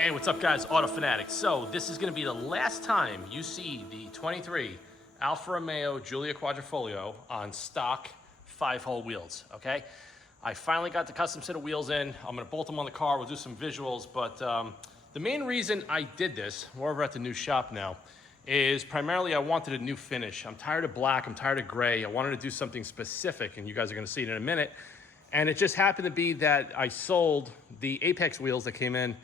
Hey, what's up guys, Auto Fanatics. So this is gonna be the last time you see the 23 Alfa Romeo Giulia Quadrifoglio on stock 5-hole wheels, okay? I finally got the custom set of wheels in. I'm gonna bolt them on the car, we'll do some visuals, but the main reason I did this, we're over at the new shop now, is primarily I wanted a new finish. I'm tired of black, I'm tired of gray. I wanted to do something specific, and you guys are gonna see it in a minute. And it just happened to be that I sold the Apex wheels that came in,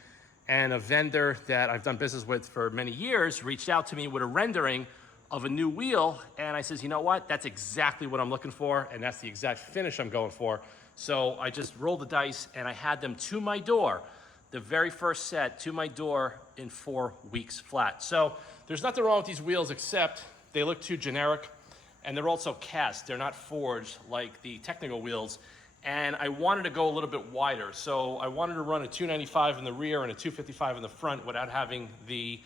and a vendor that I've done business with for many years reached out to me with a rendering of a new wheel, and I says, you know what, that's exactly what I'm looking for, and that's the exact finish I'm going for. So I just rolled the dice, and I had them to my door, the very first set to my door in 4 weeks flat. So there's nothing wrong with these wheels except they look too generic, and they're also cast. They're not forged like the technical wheels. And I wanted to go a little bit wider. So I wanted to run a 295 in the rear and a 255 in the front without having the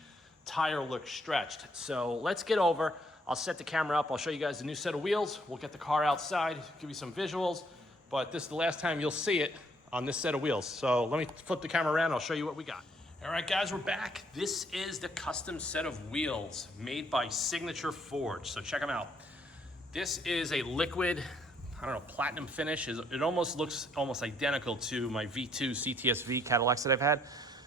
tire look stretched. So let's get over. I'll set the camera up. I'll show you guys the new set of wheels. We'll get the car outside, give you some visuals. But this is the last time you'll see it on this set of wheels. So let me flip the camera around. I'll show you what we got. All right, guys, we're back. This is the custom set of wheels made by Signature Forge. So check them out. This is a liquid, I don't know, platinum finish. It almost looks almost identical to my V2 CTSV Cadillacs that I've had.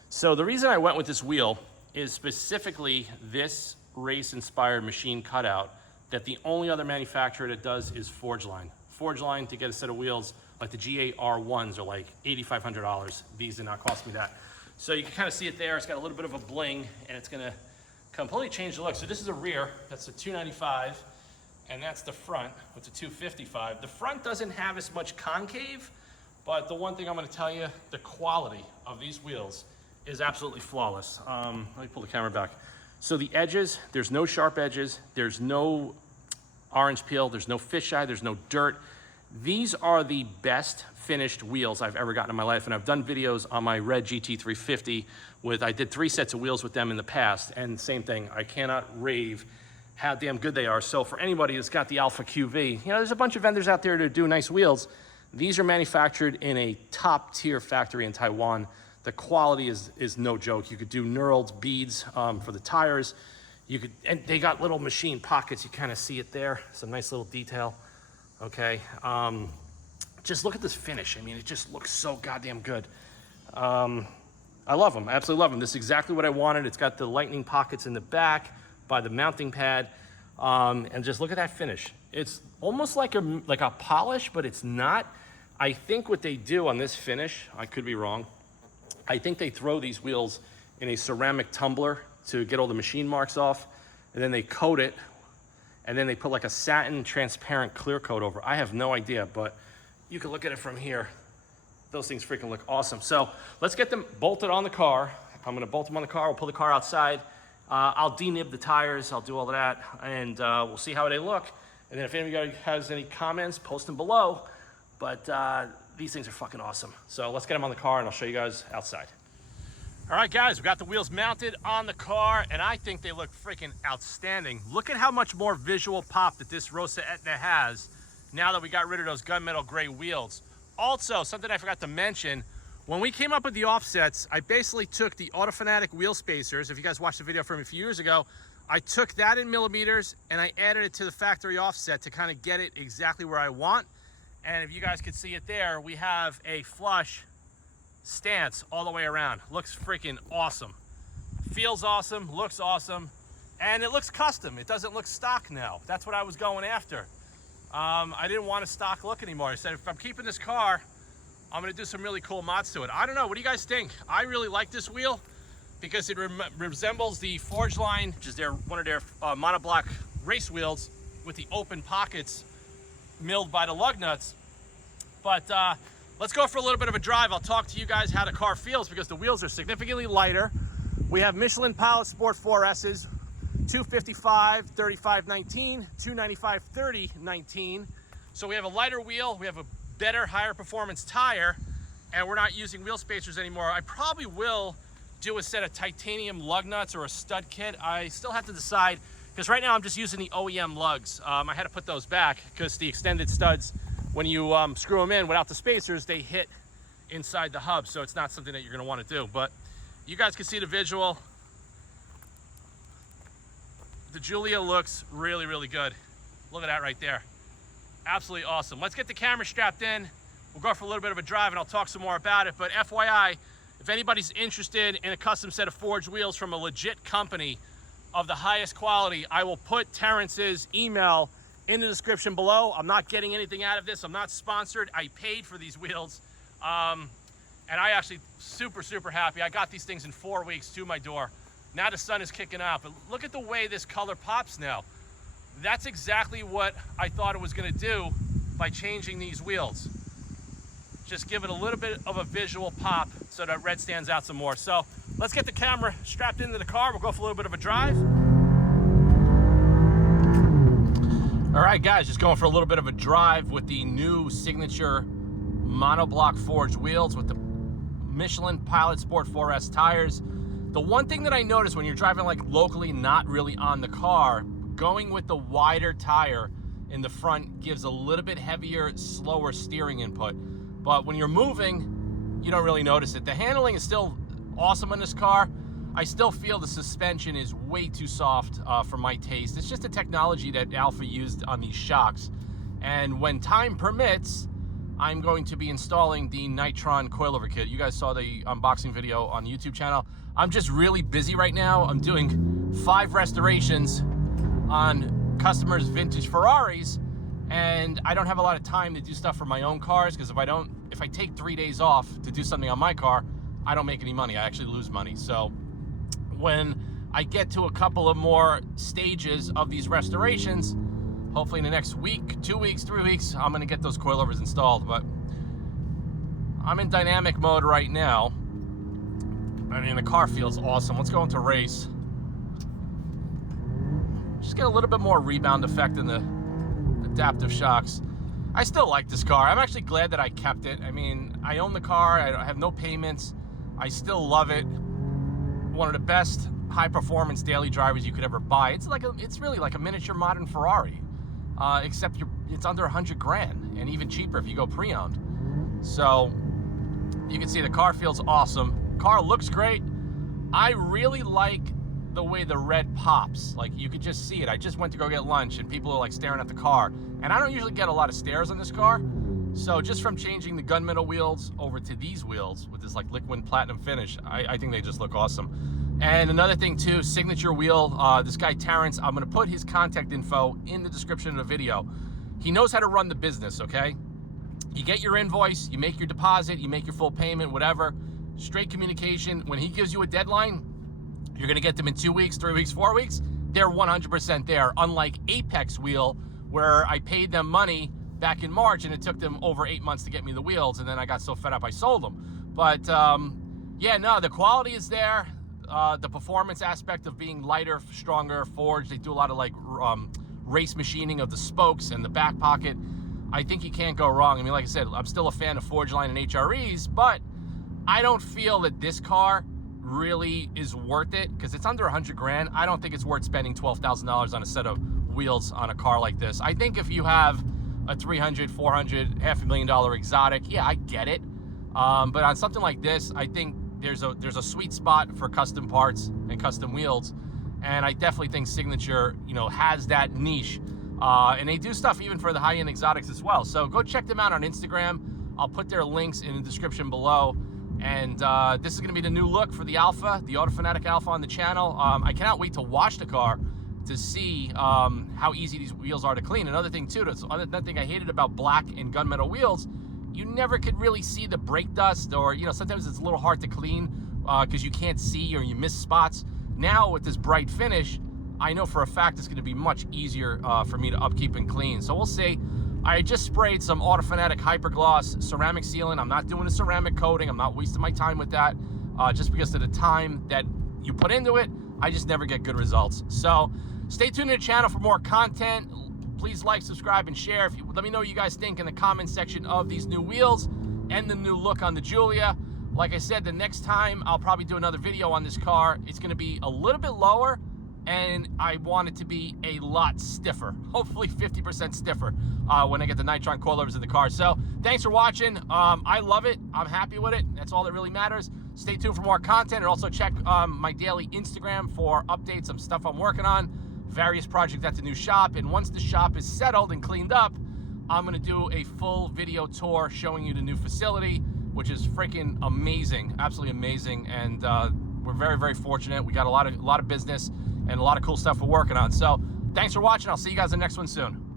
So the reason I went with this wheel is specifically this race-inspired machine cutout that the only other manufacturer that does is Forge Line. Forge Line, to get a set of wheels like the GA-R1s are like $8,500. These did not cost me that. So you can kind of see it there. It's got a little bit of a bling, and it's gonna completely change the look. So this is a rear, that's a 295. And that's the front with the 255. The front doesn't have as much concave, but the one thing I'm gonna tell you, the quality of these wheels is absolutely flawless. Let me pull the camera back. So the edges, there's no sharp edges, there's no orange peel, there's no fisheye, there's no dirt. These are the best finished wheels I've ever gotten in my life, and I've done videos on my red GT350 I did 3 sets of wheels with them in the past, and same thing, I cannot rave how damn good they are. So for anybody that's got the Alfa QV, you know, there's a bunch of vendors out there that do nice wheels. These are manufactured in a top tier factory in Taiwan. The quality is no joke. You could do knurled beads for the tires. And they got little machine pockets. You kind of see it there. Some nice little detail. Okay. Just look at this finish. I mean, it just looks so goddamn good. I love them. I absolutely love them. This is exactly what I wanted. It's got the lightning pockets in the back by the mounting pad, and just look at that finish. It's almost like a polish, but it's not. I think what they do on this finish, I could be wrong, I think they throw these wheels in a ceramic tumbler to get all the machine marks off, and then they coat it, and then they put like a satin transparent clear coat over. I have no idea, but you can look at it from here. Those things freaking look awesome. So let's get them bolted on the car. I'm gonna bolt them on the car, we'll pull the car outside. I'll denib the tires, I'll do all of that, and we'll see how they look. And then if anybody has any comments, post them below. But these things are fucking awesome. So let's get them on the car and I'll show you guys outside. All right, guys, we got the wheels mounted on the car, and I think they look freaking outstanding. Look at how much more visual pop that this Rosa Etna has now that we got rid of those gunmetal gray wheels. Also, something I forgot to mention, when we came up with the offsets, I basically took the Auto Fanatic wheel spacers. If you guys watched the video from a few years ago, I took that in millimeters and I added it to the factory offset to kind of get it exactly where I want. And if you guys could see it there, we have a flush stance all the way around. Looks freaking awesome. Feels awesome, looks awesome, and it looks custom. It doesn't look stock now. That's what I was going after. I didn't want a stock look anymore. I said, if I'm keeping this car, I'm gonna do some really cool mods to it. I don't know, what do you guys think? I really like this wheel because it resembles the Forge Line, which is one of their monoblock race wheels with the open pockets milled by the lug nuts. But let's go for a little bit of a drive. I'll talk to you guys how the car feels because the wheels are significantly lighter. We have Michelin Pilot Sport 4S's, 255 3519, 295 3019. So we have a lighter wheel, we have a better, higher performance tire, and we're not using wheel spacers anymore. I probably will do a set of titanium lug nuts or a stud kit. I still have to decide, because right now I'm just using the OEM lugs. I had to put those back because the extended studs, when you screw them in without the spacers, they hit inside the hub, so it's not something that you're gonna wanna do. But you guys can see the visual. The Giulia looks really, really good. Look at that right there. Absolutely awesome. Let's get the camera strapped in. We'll go for a little bit of a drive and I'll talk some more about it. But FYI, if anybody's interested in a custom set of forged wheels from a legit company of the highest quality, I will put Terrence's email in the description below. I'm not getting anything out of this. I'm not sponsored. I paid for these wheels. And I actually super happy. I got these things in 4 weeks to my door. Now the sun is kicking out, but look at the way this color pops now. That's exactly what I thought it was gonna do by changing these wheels. Just give it a little bit of a visual pop so that red stands out some more. So let's get the camera strapped into the car. We'll go for a little bit of a drive. All right, guys, just going for a little bit of a drive with the new signature monoblock forged wheels with the Michelin Pilot Sport 4S tires. The one thing that I noticed when you're driving like locally, not really on the car, going with the wider tire in the front gives a little bit heavier, slower steering input. But when you're moving, you don't really notice it. The handling is still awesome in this car. I still feel the suspension is way too soft for my taste. It's just the technology that Alfa used on these shocks. And when time permits, I'm going to be installing the Nitron coilover kit. You guys saw the unboxing video on the YouTube channel. I'm just really busy right now. I'm doing 5 restorations on customers' vintage Ferraris, and I don't have a lot of time to do stuff for my own cars, because if I take 3 days off to do something on my car, I don't make any money. I actually lose money. So when I get to a couple of more stages of these restorations, hopefully in the next week, 2 weeks, 3 weeks, I'm gonna get those coilovers installed. But I'm in dynamic mode right now. I mean, the car feels awesome. Let's go into race. Just get a little bit more rebound effect in the adaptive shocks. I still like this car. I'm actually glad that I kept it. I mean, I own the car. I have no payments. I still love it. One of the best high-performance daily drivers you could ever buy. It's really like a miniature modern Ferrari, except it's under 100 grand, and even cheaper if you go pre-owned. So you can see the car feels awesome. Car looks great. I really like the way the red pops. Like, you could just see it. I just went to go get lunch and people are like staring at the car, and I don't usually get a lot of stares on this car. So just from changing the gunmetal wheels over to these wheels with this like liquid platinum finish, I think they just look awesome. And another thing too, signature wheel, this guy Terrence, I'm gonna put his contact info in the description of the video. He knows how to run the business, okay? You get your invoice, you make your deposit, you make your full payment, whatever. Straight communication. When he gives you a deadline, you're gonna get them in 2 weeks, 3 weeks, 4 weeks. They're 100% there. Unlike Apex Wheel, where I paid them money back in March and it took them over 8 months to get me the wheels, and then I got so fed up I sold them. But yeah, no, the quality is there. The performance aspect of being lighter, stronger, forged. They do a lot of like race machining of the spokes and the back pocket. I think you can't go wrong. I mean, like I said, I'm still a fan of Forge Line and HREs, but I don't feel that this car really is worth it because it's under 100 grand. I don't think it's worth spending $12,000 on a set of wheels on a car like this. I think if you have a $300,000, $400,000, $500,000 exotic, yeah, I get it. But on something like this, I think there's a sweet spot for custom parts and custom wheels, and I definitely think Signature, has that niche. And they do stuff even for the high-end exotics as well. So go check them out on Instagram. I'll put their links in the description below. And this is going to be the new look for the Alfa, the Auto Fanatic Alfa on the channel. I cannot wait to wash the car to see how easy these wheels are to clean. Another thing too, another thing I hated about black and gunmetal wheels, you never could really see the brake dust, or sometimes it's a little hard to clean because you can't see or you miss spots. Now with this bright finish, I know for a fact it's going to be much easier for me to upkeep and clean. So we'll see. I just sprayed some Auto Fanatic Hypergloss ceramic sealant. I'm not doing a ceramic coating. I'm not wasting my time with that. Just because of the time that you put into it, I just never get good results. So stay tuned to the channel for more content. Please like, subscribe, and share. Let me know what you guys think in the comment section of these new wheels and the new look on the Giulia. Like I said, the next time I'll probably do another video on this car. It's going to be a little bit lower, and I want it to be a lot stiffer, hopefully 50% stiffer when I get the Nitron coilovers in the car. So thanks for watching. I love it. I'm happy with it. That's all that really matters. Stay tuned for more content, and also check my daily Instagram for updates on stuff I'm working on, various projects at the new shop. And once the shop is settled and cleaned up, I'm gonna do a full video tour showing you the new facility, which is freaking amazing, absolutely amazing. And we're very, very fortunate. We got a lot of business and a lot of cool stuff we're working on. So thanks for watching. I'll see you guys in the next one soon.